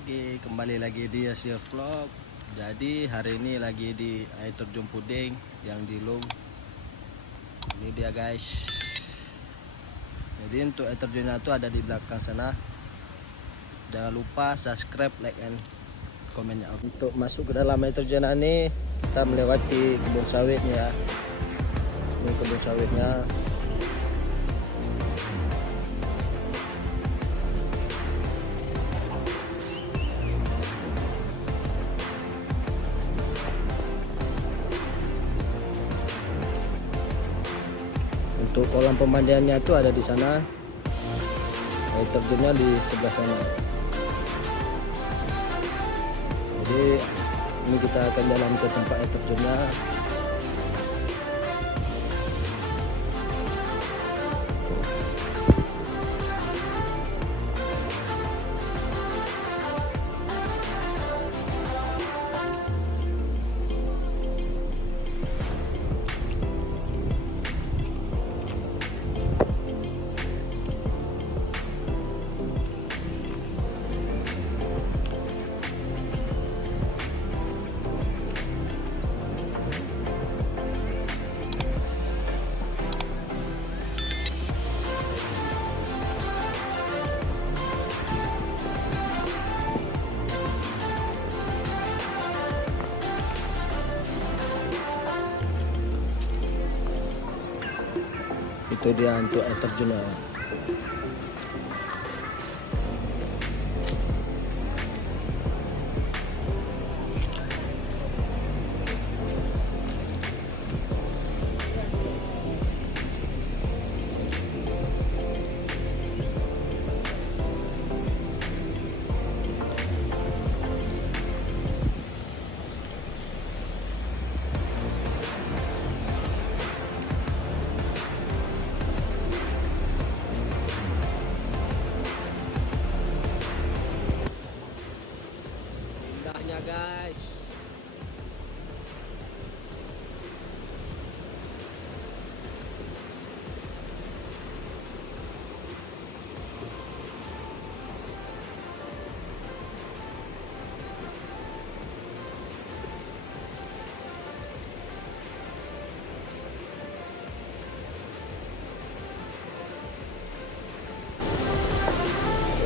Oke, kembali lagi di Asia Vlog. Jadi hari ini lagi di air terjun Puding yang di Lung. Ini dia guys. Jadi untuk air terjunnya itu ada di belakang sana. Jangan lupa subscribe, like, and komennya. Untuk masuk ke dalam air terjun ini kita melewati kebun sawitnya. Ini kebun sawitnya. Untuk kolam pemandiannya itu ada di sana. Air terjunnya di sebelah sana. Jadi ini kita akan jalan ke tempat air terjunnya. Itu dia untuk air terjunnya. Indahnya guys.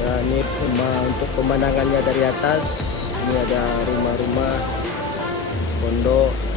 Ya, ini untuk pemandangannya dari atas. Ini ada rumah-rumah pondok.